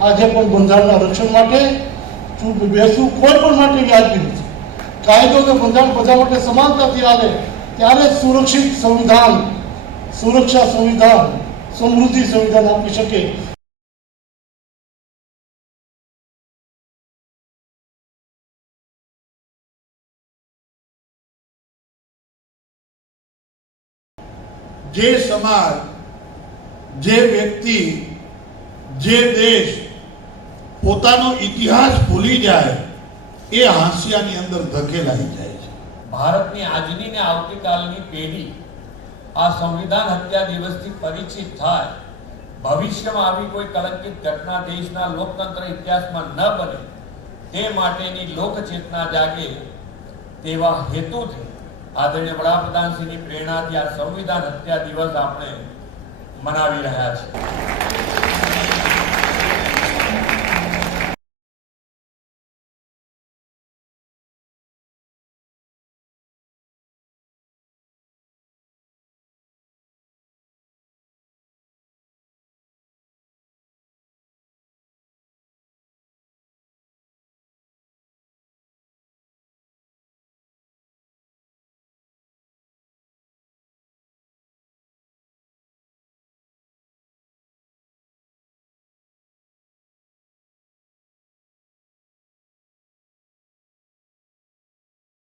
આજે પણ બંધારણના રક્ષણ માટે ચૂપ બેસવું કોઈ પણ માટે વ્યાજબી નથી. કાયદો અને બંધારણ બધા માટે સમાનતાથી આવે ત્યારે સુરક્ષિત સંવિધાન, સુરક્ષા સંવિધાન, સમૃદ્ધિ સંવિધાન આપી શકે. જે સમાજ, જે વ્યક્તિ, જે દેશ પોતાનો ઇતિહાસ ભૂલી જાય એ હાંસિયાની અંદર ધકેલાઈ જાય છે. ભારતની આજની ને આવતીકાલની પેઢી આ સંવિધાન હત્યા દિવસથી પરિચિત થાય, ભવિષ્યમાં આવી કોઈ કલંકિત ઘટના દેશના લોકતંત્ર ઇતિહાસમાં ન બને તે માટેની લોકચેતના જાગે તેવા હેતુથી આદરણીય વડાપ્રધાનશ્રીની પ્રેરણાથી આ સંવિધાન હત્યા દિવસ આપણે મનાવી રહ્યા છીએ.